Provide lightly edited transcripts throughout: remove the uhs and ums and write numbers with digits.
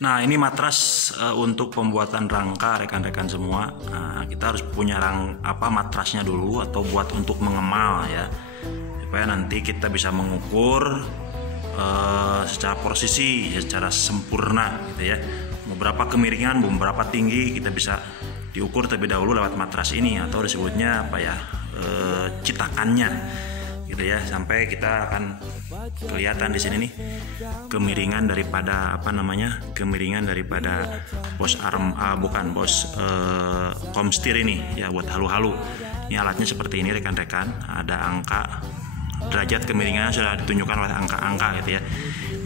Nah, ini matras untuk pembuatan rangka rekan-rekan semua. Nah, kita harus punya matrasnya dulu atau buat untuk mengemal ya, supaya nanti kita bisa mengukur secara posisi, secara sempurna gitu ya. Beberapa kemiringan, beberapa tinggi kita bisa diukur terlebih dahulu lewat matras ini, atau disebutnya citakannya gitu ya, sampai kita akan kelihatan di sini nih kemiringan daripada kemiringan daripada bos arm komstir ini ya, buat halu-halu. Ini alatnya seperti ini rekan-rekan, ada angka derajat kemiringan sudah ditunjukkan oleh angka-angka gitu ya.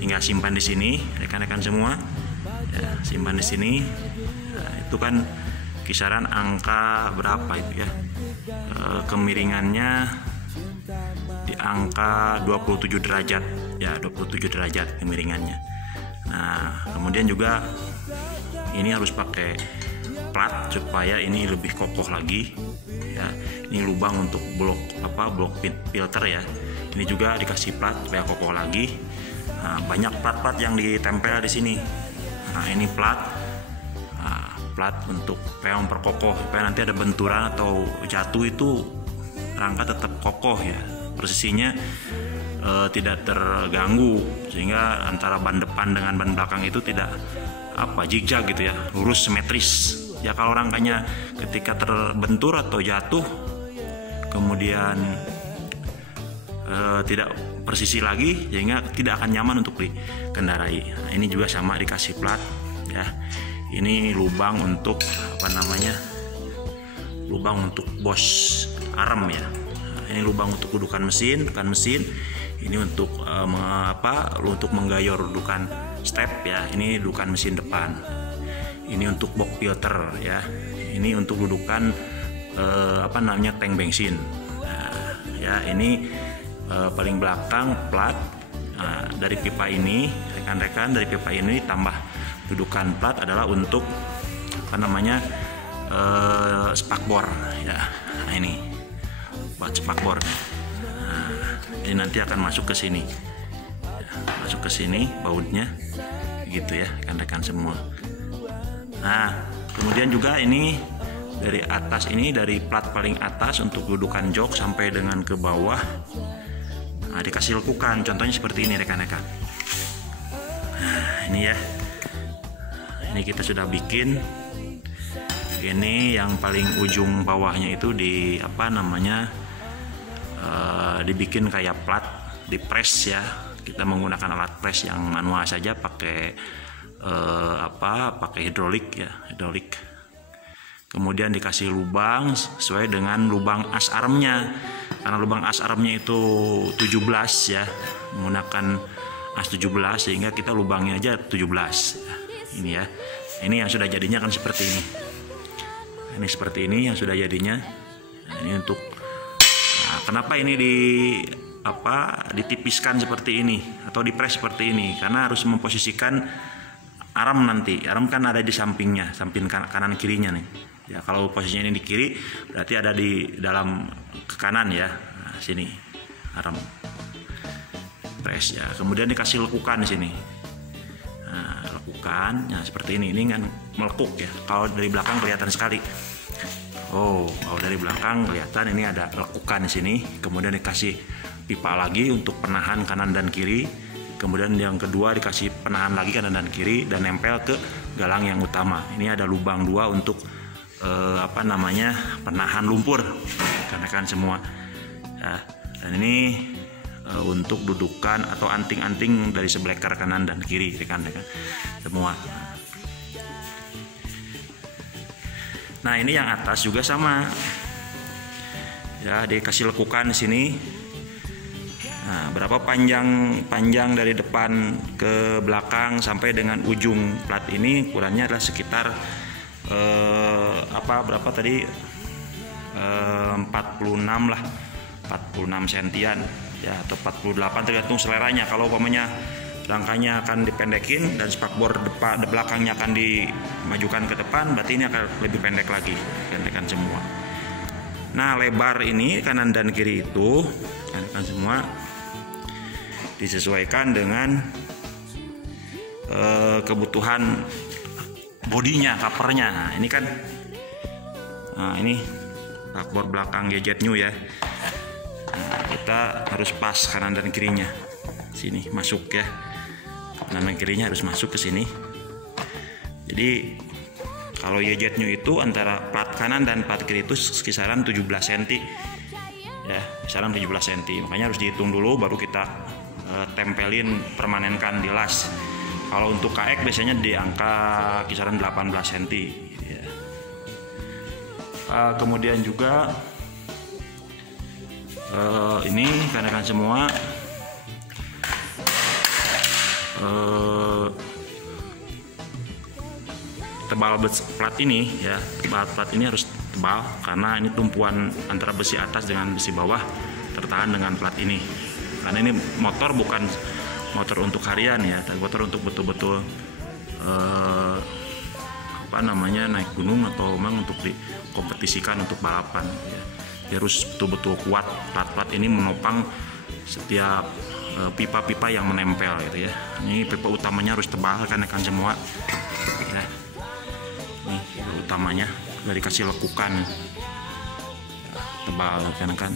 Tinggal simpan di sini rekan-rekan semua ya, simpan di sini. Nah, itu kan kisaran angka berapa itu ya, kemiringannya di angka 27 derajat ya, 27 derajat kemiringannya. Nah, kemudian juga ini harus pakai plat supaya ini lebih kokoh lagi ya. Ini lubang untuk blok filter ya, ini juga dikasih plat supaya kokoh lagi. Nah, banyak plat-plat yang ditempel di sini. Nah, ini plat untuk supaya memperkokoh, supaya nanti ada benturan atau jatuh itu rangka tetap kokoh ya, posisinya tidak terganggu, sehingga antara ban depan dengan ban belakang itu tidak zigzag gitu ya, lurus simetris ya. Kalau rangkanya ketika terbentur atau jatuh kemudian tidak persisi lagi, sehingga tidak akan nyaman untuk dikendarai. Nah, ini juga sama dikasih plat ya. Ini lubang untuk lubang untuk bos arm ya. Nah, ini lubang untuk dudukan mesin, ini untuk untuk menggayur dudukan step ya. Ini dudukan mesin depan. Ini untuk box filter ya. Ini untuk dudukan tank bensin. Nah, ya ini paling belakang plat. Nah, dari pipa ini rekan-rekan, dari pipa ini tambah dudukan plat adalah untuk spakbor ya. Nah, ini buat spakbor. Nah, ini nanti akan masuk ke sini ya, masuk ke sini bautnya gitu ya rekan-rekan semua. Nah, kemudian juga ini dari atas, ini dari plat paling atas untuk dudukan jok sampai dengan ke bawah. Nah, dikasih lekukan, contohnya seperti ini rekan-rekan. Nah, ini ya, ini kita sudah bikin. Ini yang paling ujung bawahnya itu dibikin kayak plat, di press ya. Kita menggunakan alat press yang manual saja, pakai hidrolik ya, hidrolik. Kemudian dikasih lubang sesuai dengan lubang as armnya, karena lubang as armnya itu 17 ya, menggunakan as 17, sehingga kita lubangnya aja 17 ya. Ini ya, ini yang sudah jadinya kan seperti ini. Ini seperti ini yang sudah jadinya. Nah, ini untuk kenapa ini ditipiskan seperti ini atau dipres seperti ini, karena harus memposisikan arm nanti. Arm kan ada di sampingnya, samping kanan kirinya nih ya. Kalau posisinya ini di kiri berarti ada di dalam ke kanan ya. Nah, sini arm pres ya. Kemudian dikasih lekukan di sini. Nah, lekukan ya seperti ini kan melekuk ya. Kalau dari belakang kelihatan sekali. Kalau dari belakang kelihatan ini ada lekukan di sini. Kemudian dikasih pipa lagi untuk penahan kanan dan kiri. Kemudian yang kedua dikasih penahan lagi kanan dan kiri dan nempel ke galang yang utama. Ini ada lubang 2 untuk penahan lumpur rekan-rekan semua ya. Dan ini untuk dudukan atau anting-anting dari sebleker kanan dan kiri rekan-rekan semua. Nah, ini yang atas juga sama ya, dikasih lekukan di sini. Nah, berapa panjang dari depan ke belakang sampai dengan ujung plat ini, ukurannya adalah sekitar berapa tadi 46 lah, 46 sentian ya, atau 48 tergantung seleranya. Kalau umpamanya rangkanya akan dipendekin dan spakbor belakangnya akan dimajukan ke depan, berarti ini akan lebih pendek lagi, pendekkan semua. Nah, lebar ini kanan dan kiri itu pendekkan semua disesuaikan dengan kebutuhan bodinya, covernya. Nah, ini kan, nah ini bakbor belakang gadget new ya. Nah, kita harus pas kanan dan kirinya. Sini masuk ya, kanan dan kirinya harus masuk ke sini. Jadi kalau gadget new itu antara plat kanan dan plat kiri itu kisaran 17 cm ya, kisaran 17 cm. Makanya harus dihitung dulu baru kita tempelin, permanenkan di las. Kalau untuk KX biasanya di angka kisaran 18 cm ya. Kemudian juga ini rekan-rekan semua, tebal plat ini ya, tebal plat ini harus tebal karena ini tumpuan antara besi atas dengan besi bawah tertahan dengan plat ini. Karena ini motor bukan motor untuk harian ya, tapi motor untuk betul-betul naik gunung atau memang untuk dikompetisikan untuk balapan ya. Dia harus betul-betul kuat. Plat-plat ini menopang setiap pipa-pipa yang menempel gitu ya. Ini pipa utamanya harus tebal rekan-rekan semua ya. Ini pipa utamanya udah dikasih lekukan tebal rekan-rekan.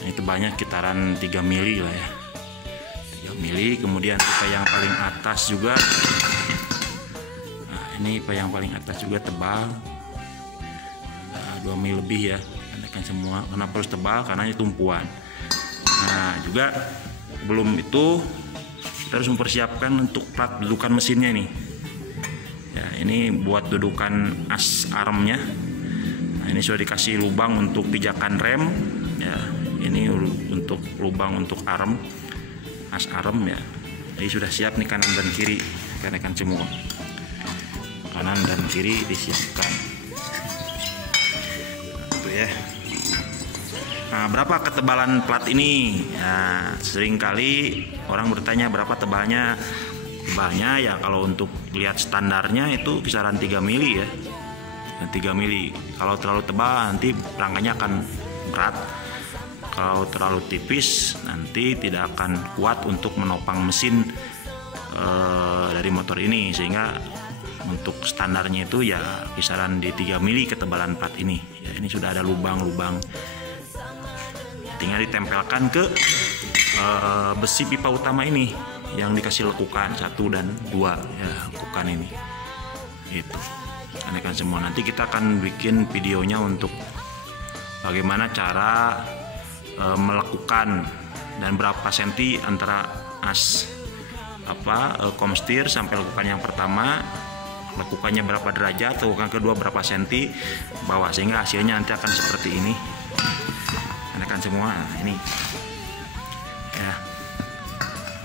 Ini tebalnya sekitaran 3 mili lah ya, 3 mili. Kemudian pipa yang paling atas juga, nah ini pipa yang paling atas juga tebal 2 mili lebih ya rekan semua. Kenapa harus tebal? Karena ini tumpuan. Nah juga belum itu kita harus mempersiapkan untuk plat dudukan mesinnya nih ya. Ini buat dudukan as armnya. Nah ini sudah dikasih lubang untuk pijakan rem ya. Ini untuk lubang untuk arm, as arm ya. Jadi sudah siap nih kanan dan kiri rekan-rekan semua. Kanan dan kiri disiapkan. Itu ya. Nah, berapa ketebalan plat ini? Nah, sering kali orang bertanya berapa tebalnya. Tebalnya ya kalau untuk lihat standarnya itu kisaran 3 mili ya. 3 mili. Kalau terlalu tebal nanti rangkanya akan berat. Kalau terlalu tipis nanti tidak akan kuat untuk menopang mesin dari motor ini, sehingga untuk standarnya itu ya kisaran di 3 mili ketebalan plat ini ya. Ini sudah ada lubang-lubang, tinggal ditempelkan ke besi pipa utama ini yang dikasih lekukan 1 dan 2 ya, lekukan ini itu kan semua. Nanti kita akan bikin videonya untuk bagaimana cara melekukan dan berapa senti antara as komstir sampai lekukan yang pertama, lekukannya berapa derajat, lekukan kedua berapa senti bawah, sehingga hasilnya nanti akan seperti ini rekan semua. Nah, ini ya,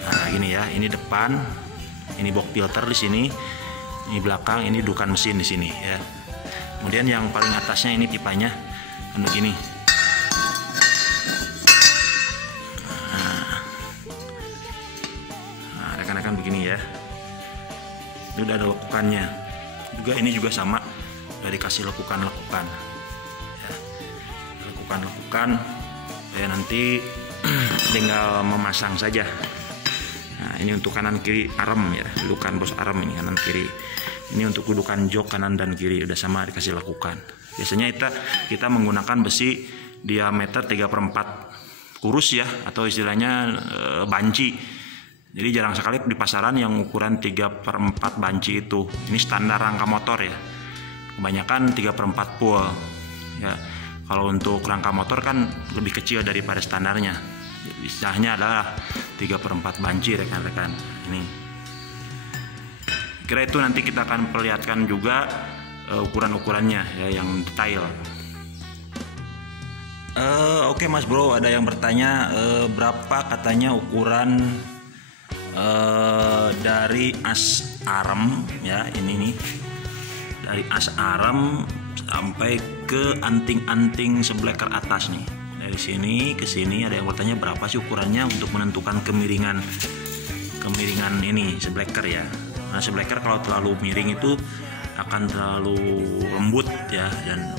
nah gini ya, ini depan, ini box filter di sini, ini belakang, ini dudukan mesin di sini ya. Kemudian yang paling atasnya ini pipanya begini. Rekan-rekan begini ya, ini udah ada lekukannya juga. Ini juga sama, udah dikasih lekukan ya. Lekukan ya, nanti tinggal memasang saja. Nah ini untuk kanan kiri arm ya, dudukan bos arm ini kanan kiri. Ini untuk dudukan jok kanan dan kiri udah sama dikasih lekukan. Biasanya kita menggunakan besi diameter 3/4 kurus ya, atau istilahnya banci. Jadi jarang sekali di pasaran yang ukuran 3/4 banci itu. Ini standar rangka motor ya. Kebanyakan 3/4 full ya. Kalau untuk rangka motor kan lebih kecil daripada standarnya. Istilahnya adalah 3/4 banci rekan-rekan. Ini. Kira itu nanti kita akan perlihatkan juga ukuran-ukurannya ya, yang detail. Oke Mas Bro, ada yang bertanya berapa katanya ukuran dari as arm ya, ini nih, dari as arm sampai ke anting-anting sebleker atas nih. Dari sini ke sini ada yang bertanya berapa sih ukurannya untuk menentukan kemiringan ini sebleker ya. Nah, sebleker kalau terlalu miring itu akan terlalu lembut ya, dan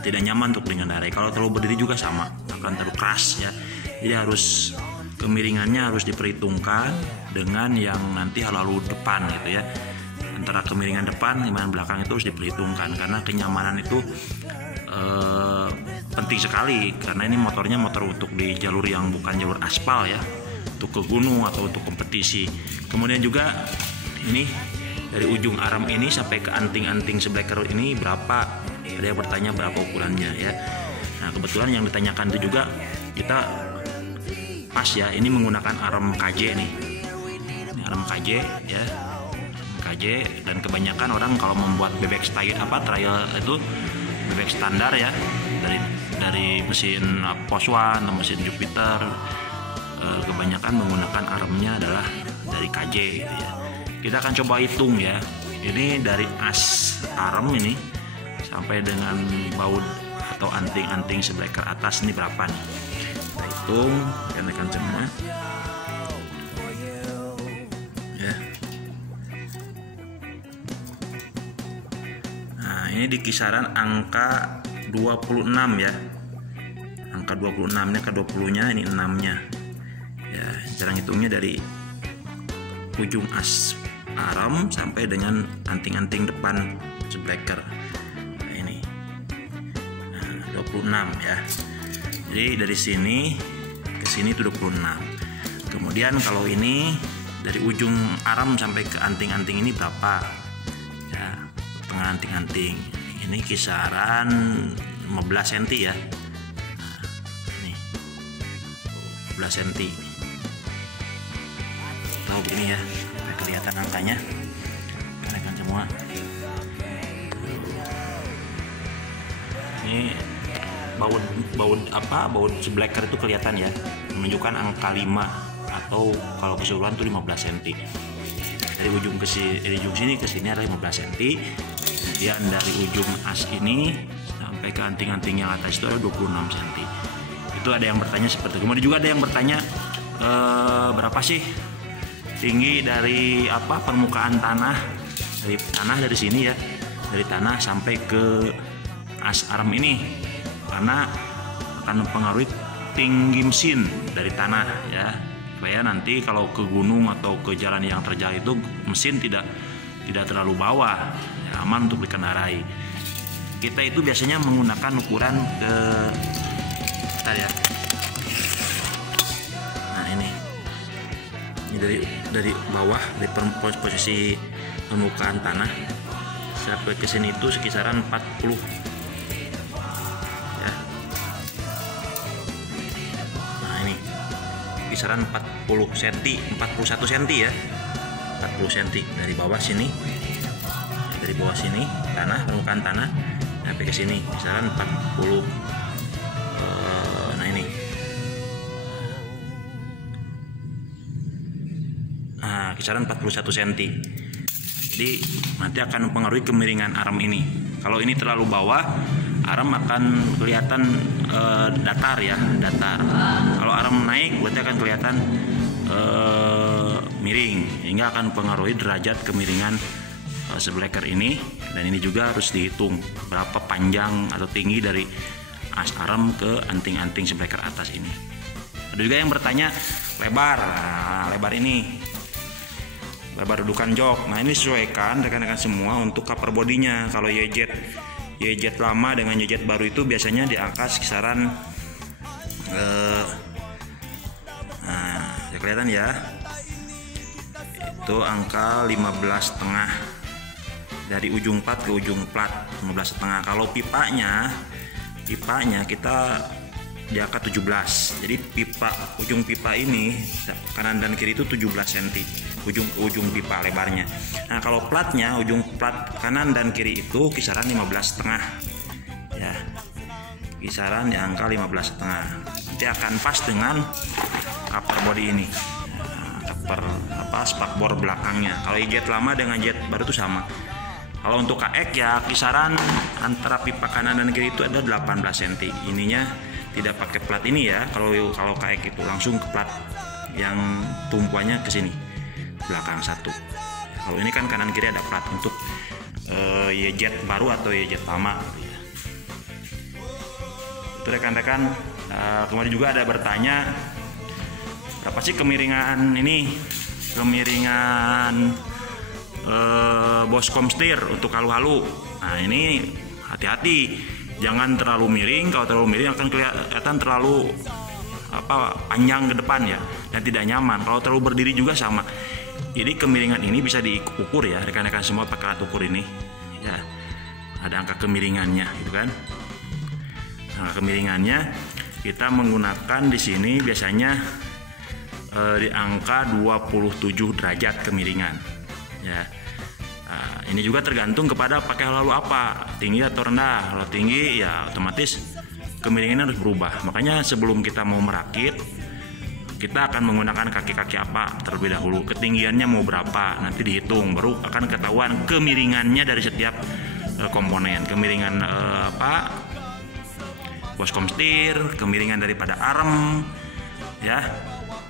tidak nyaman untuk mengendarai. Kalau terlalu berdiri juga sama, akan terlalu keras ya. Jadi harus kemiringannya harus diperhitungkan dengan yang nanti lalu depan gitu ya. Antara kemiringan depan kemiringan belakang itu harus diperhitungkan, karena kenyamanan itu penting sekali, karena ini motornya motor untuk di jalur yang bukan jalur aspal ya, untuk ke gunung atau untuk kompetisi. Kemudian juga ini dari ujung arm ini sampai ke anting-anting sebleker ini berapa, ada yang bertanya berapa ukurannya ya. Nah kebetulan yang ditanyakan itu juga kita pas ya, ini menggunakan arm KJ nih, ini arm KJ ya, KJ. Dan kebanyakan orang kalau membuat bebek trial itu bebek standar ya, dari mesin Poswan atau mesin Jupiter, kebanyakan menggunakan armnya adalah dari KJ gitu ya. Kita akan coba hitung ya, ini dari as arm ini sampai dengan baut atau anting-anting sebleker atas ini berapa nih. Kita hitung, rekan-rekan semua ya. Nah ini di kisaran angka 26 ya, angka 26, ini ke 20 nya, ini 6 nya ya. Cara hitungnya dari ujung as arm sampai dengan anting-anting depan sebleker. Nah ini 26 ya, jadi dari sini ke sini itu 26. Kemudian kalau ini dari ujung arm sampai ke anting-anting ini berapa ya, tengah anting-anting ini kisaran 15 cm ya. Nah, ini 15 cm. Tahu begini ya, kelihatan angkanya, kelihatan semua. Ini baut sebleker itu kelihatan ya, menunjukkan angka 5 atau kalau keseluruhan itu 15 cm. Dari ujung sini ke sini ada 15 cm. Kemudian dari ujung as ini sampai ke anting-anting yang atas itu ada 26 cm. Itu ada yang bertanya seperti itu. Kemudian juga ada yang bertanya berapa sih tinggi dari permukaan tanah, dari sini ya, dari tanah sampai ke as arm ini, karena akan mempengaruhi tinggi mesin dari tanah ya, supaya nanti kalau ke gunung atau ke jalan yang terjal itu mesin tidak terlalu bawah ya, aman untuk dikendarai. Kita itu biasanya menggunakan ukuran ya. Nah ini dari bawah, dari posisi permukaan tanah sampai ke sini itu sekisaran 40 ya. Nah ini kisaran 40 cm, 41 cm ya, 40 cm dari bawah sini, tanah, permukaan tanah sampai ke sini kisaran 40. Nah ini, nah kisaran 41 cm. Jadi nanti akan mempengaruhi kemiringan arm ini. Kalau ini terlalu bawah, arm akan kelihatan datar ya, datar. Kalau arm naik berarti akan kelihatan miring, hingga akan mempengaruhi derajat kemiringan sebleker ini. Dan ini juga harus dihitung berapa panjang atau tinggi dari as arm ke anting-anting sebleker atas ini. Ada juga yang bertanya lebar, lebar ini, lebar dudukan jok. Nah ini sesuaikan rekan-rekan semua untuk cover bodinya. Kalau YZ lama dengan YZ baru itu biasanya di angka kisaran ya kelihatan ya, itu angka 15,5 dari ujung plat ke ujung plat, 15,5. Kalau pipanya kita di angka 17. Jadi ujung pipa ini kanan dan kiri itu 17 cm, ujung ke ujung pipa lebarnya. Nah kalau platnya, ujung plat kanan dan kiri itu kisaran 15,5 ya, kisaran di angka 15,5. Nanti akan pas dengan cover body ini, cover spakbor belakangnya. Kalau jet lama dengan jet baru itu sama. Kalau untuk KX ya kisaran antara pipa kanan dan kiri itu ada 18 cm. Ininya tidak pakai plat ini ya. Kalau KX itu langsung ke plat yang tumpuannya ke sini belakang satu. Kalau ini kan kanan kiri ada plat untuk YZ baru atau YZ lama. Itu rekan-rekan. Kemudian juga ada bertanya berapa sih kemiringan ini, kemiringan boskom setir untuk halu-halu. Nah ini hati-hati, jangan terlalu miring. Kalau terlalu miring akan kelihatan terlalu panjang ke depan ya, dan tidak nyaman. Kalau terlalu berdiri juga sama. Jadi kemiringan ini bisa diukur ya rekan-rekan semua pakai alat ukur ini ya, ada angka kemiringannya gitu kan. Angka kemiringannya kita menggunakan di sini biasanya di angka 27 derajat kemiringan ya. Ini juga tergantung kepada pakai halu apa, tinggi atau rendah. Kalau tinggi ya otomatis kemiringannya harus berubah. Makanya sebelum kita mau merakit, kita akan menggunakan kaki-kaki apa terlebih dahulu, ketinggiannya mau berapa, nanti dihitung, baru akan ketahuan kemiringannya dari setiap komponen. Kemiringan boskom setir, kemiringan daripada arm ya,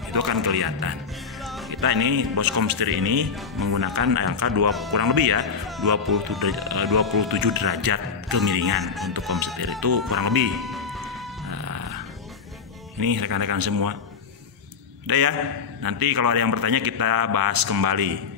itu akan kelihatan. Kita ini boskom setir ini menggunakan angka kurang lebih ya 27 derajat kemiringan untuk kom setir itu kurang lebih. Ini rekan-rekan semua. Udah ya, nanti kalau ada yang bertanya kita bahas kembali.